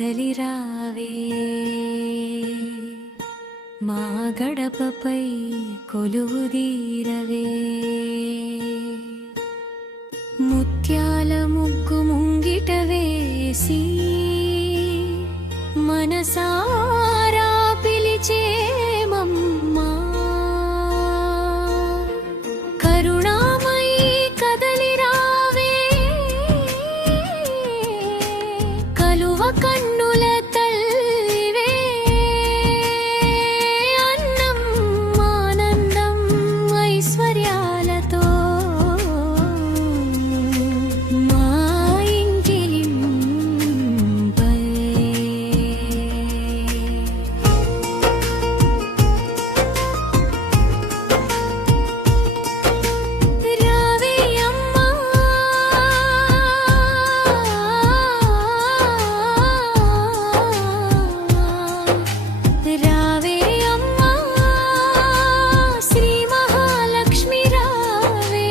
కదలిరావే మా గడపపై కొలువుదీరవే ముత్యాల ముగ్గు ముంగిట వేసి మనసారా పిలిచేమమ్మా కరుణామయీ కదలిరావే కలువ కన్నుల తల్లివే అన్నం ఆనందం ఐశ్వర్యాలతో మా ఇంటిలింపై రావే అమ్మా రావే అమ్మా శ్రీ మహాలక్ష్మి రావే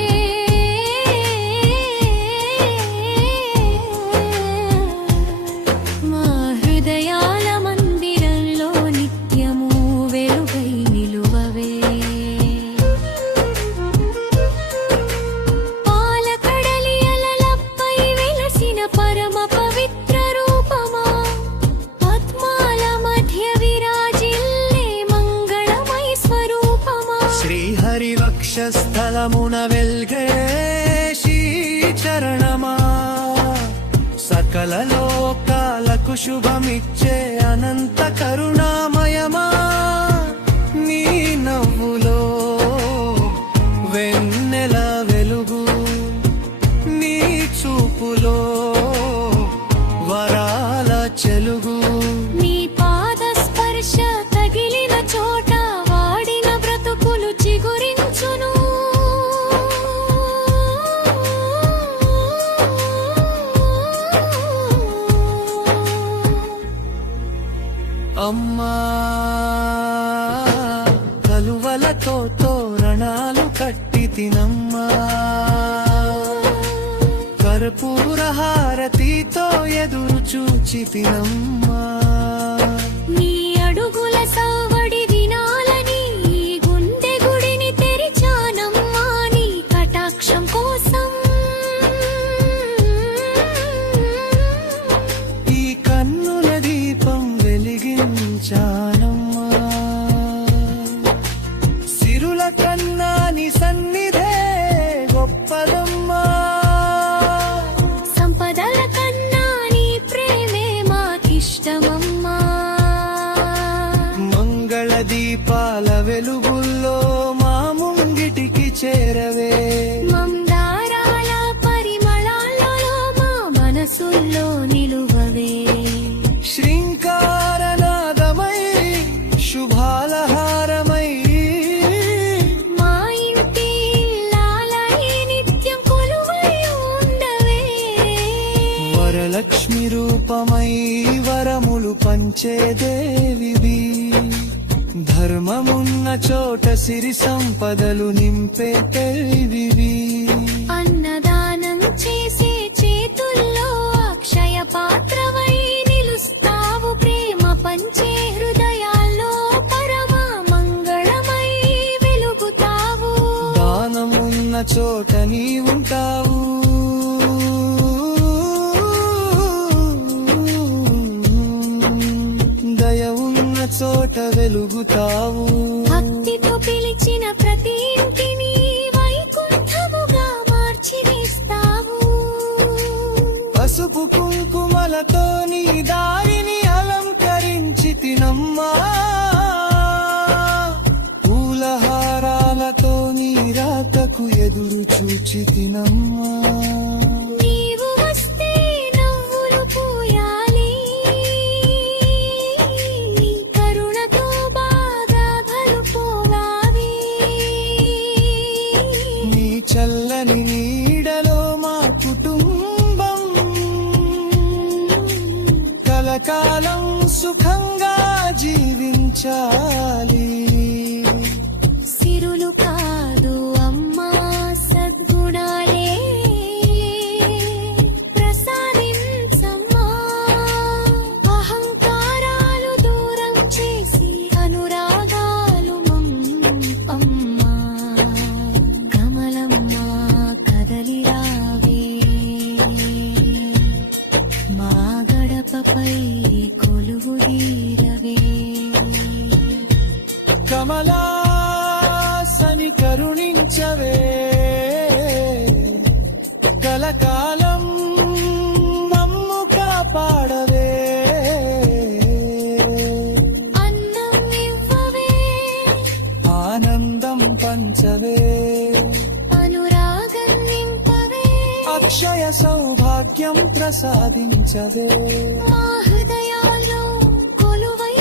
మా హృదయాల మందిరంలో నిత్యము వెలుగై నిలువవే పాలకడలి అలలపై వెలసిన పరమ పవిత్ర రూపమా పద్మాల మధ్య విరాజిల్లే మంగళమయ స్వరూపమా శ్రీహరి వక్షస్థలమున వెల్గే చరణమా సకల లోకాలకు శుభమిచ్చే అనంత కరుణామయమా నీ నవ్వులో వెన్నెల వెలుగు నీ చూపులో వరాల చెలుగు నీ పాద స్పర్శ తగిలిన చోట వాడిన బ్రతుకులు చిగురించును అమ్మా కలువలతో తోరణాలు కట్టి తినమ్మా కర్పూర హారతితో ఎదురు చూచి తినమ్మా నీ అడుగుల సవ్వడి వినాలని ఈ గుండె గుడిని తెరిచానమ్మా నీ కటాక్షం కోసం ఈ కన్నుల దీపం వెలిగించానమ్మా సిరుల కన్నా నీ సన్నిధే గొప్పదమ్మా సంపదల కన్నా నీ ప్రేమే మాకిష్టమమ్మా మంగళ దీపాల వెలుగుల్లో మా ముంగిటికి చేరవే మందారాల పరిమళాలలో మా మనసుల్లో నిలువవే శృంగారనాదమై శుభాల హారమై మా ఇంటి లాలై నిత్యం కొలువై ఉండవే వరలక్ష్మి రూపమై వరములు పంచే దేవివి ధర్మమున్న చోట సిరి సంపదలు నింపే తెలివివి అన్నదానం చేసే చేతుల్లో అక్షయ పాత్రవై నిలుస్తావు ప్రేమ పంచే హృదయాల్లో పరమ మంగళమై వెలుగుతావు దానమున్న చోట నీ ఉంటావు దయ ఉన్న చోట వెలుగుతావు భక్తితో పిలిచిన ప్రతి ఇంటిని వైకుంఠముగా మార్చివేస్తావు పసుపు కుంకుమలతో నీ దారిని అలంకరించి తినమ్మా పూలహారాలతో నీ రాకకు ఎదురు చూచి తినమ్మా నీవు వస్తే నవ్వులు పూయాలి నీ కరుణతో బాగా భలుపోవాలి నీ చల్లని నీడలో మా కుటుంబం కలకాలం సుఖంగా జీవించాలి సిరులు కాదు అమ్మా సద్గుణాలే ప్రసాదించమ్మా వరం ప్రసాదించవే మా హృదయాల్లో కొలువై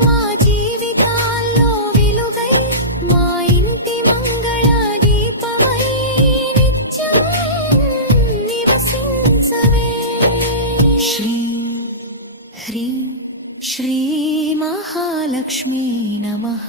మా జీవితాల్లో వెలుగై మా ఇంటి మంగళ దీపమై నిత్యం నివసించవే శ్రీ హ్రీం శ్రీ మహాలక్ష్మీ నమః